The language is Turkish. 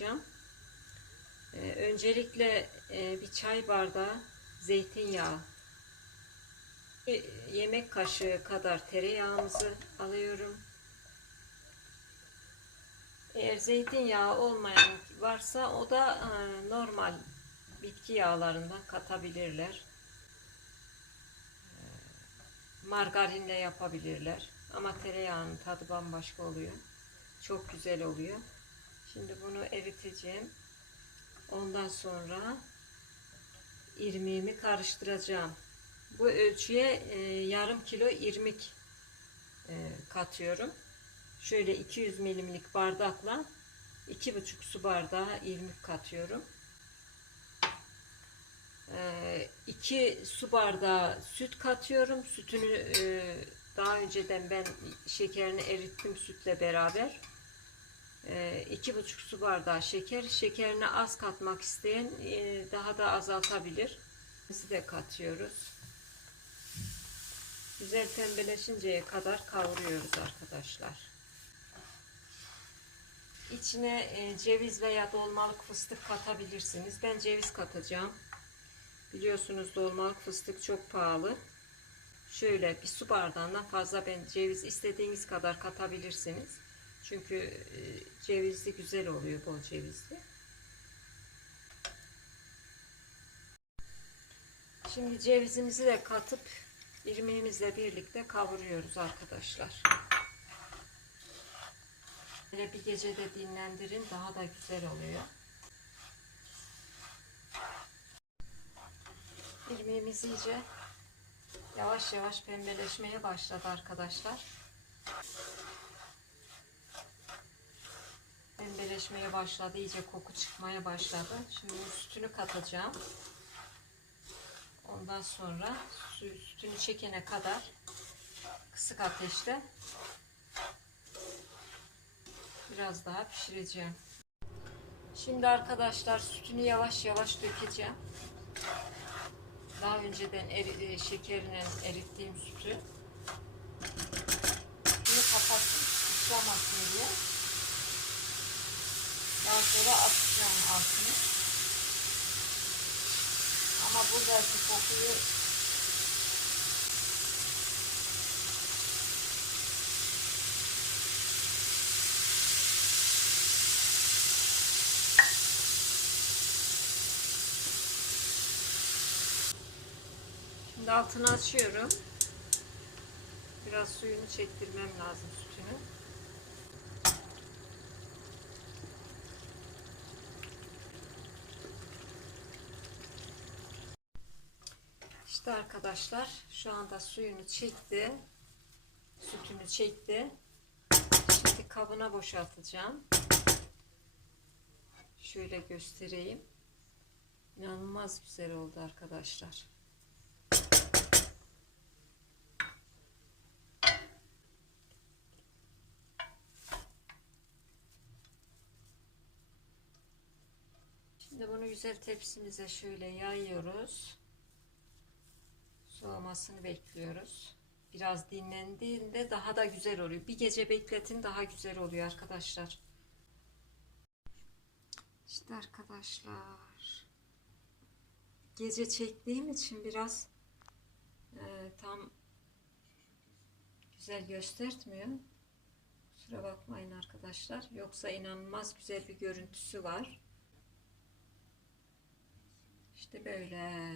yapacağım. Ee, öncelikle e, bir çay bardağı zeytinyağı, bir yemek kaşığı kadar tereyağımızı alıyorum. Eğer zeytinyağı olmayan varsa o da e, normal bitki yağlarından katabilirler. E, Margarinle yapabilirler. Ama tereyağının tadı bambaşka oluyor. Çok güzel oluyor. Şimdi bunu eriteceğim. Ondan sonra irmiğimi karıştıracağım. Bu ölçüye e, yarım kilo irmik e, katıyorum. Şöyle 200 milimlik bardakla iki buçuk su bardağı irmik katıyorum. 2 su bardağı süt katıyorum. Sütünü e, daha önceden ben şekerini erittim sütle beraber. E, iki buçuk su bardağı şeker. Şekerini az katmak isteyen e, daha da azaltabilir. Biz de katıyoruz. Güzel pembeleşinceye kadar kavuruyoruz arkadaşlar. İçine e, ceviz veya dolmalık fıstık katabilirsiniz. Ben ceviz katacağım. Biliyorsunuz dolmalık fıstık çok pahalı. Şöyle bir su bardağından fazla ben ceviz istediğiniz kadar katabilirsiniz. Çünkü e, cevizli güzel oluyor bol cevizli. Şimdi cevizimizi de katıp irmiğimizle birlikte kavuruyoruz arkadaşlar. Böyle bir gece de dinlendirin daha da güzel oluyor. İrmiğimiz iyice yavaş yavaş pembeleşmeye başladı arkadaşlar. Pembeleşmeye başladı, iyice koku çıkmaya başladı. Şimdi sütünü katacağım. Ondan sonra sütünü çekene kadar kısık ateşte biraz daha pişireceğim. Şimdi arkadaşlar sütünü yavaş yavaş dökeceğim. Daha önceden eri, e, şekerine erittiğim sütü. Bunu kapattım sıçramasın diye. Daha sonra atacağım altını. Ama buradaki kokuyu Şimdi altını açıyorum. Biraz suyunu çektirmem lazım sütünü. İşte arkadaşlar şu anda suyunu çekti. Sütünü çekti. Şimdi kabına boşaltacağım. Şöyle göstereyim. İnanılmaz güzel oldu arkadaşlar. Şimdi bunu güzel tepsimize şöyle yayıyoruz. Soğumasını bekliyoruz. Biraz dinlendiğinde daha da güzel oluyor. Bir gece bekletin daha güzel oluyor arkadaşlar. İşte arkadaşlar. Gece çektiğim için biraz e, tam güzel göstermiyor. Kusura bakmayın arkadaşlar. Yoksa inanılmaz güzel bir görüntüsü var. İşte böyle.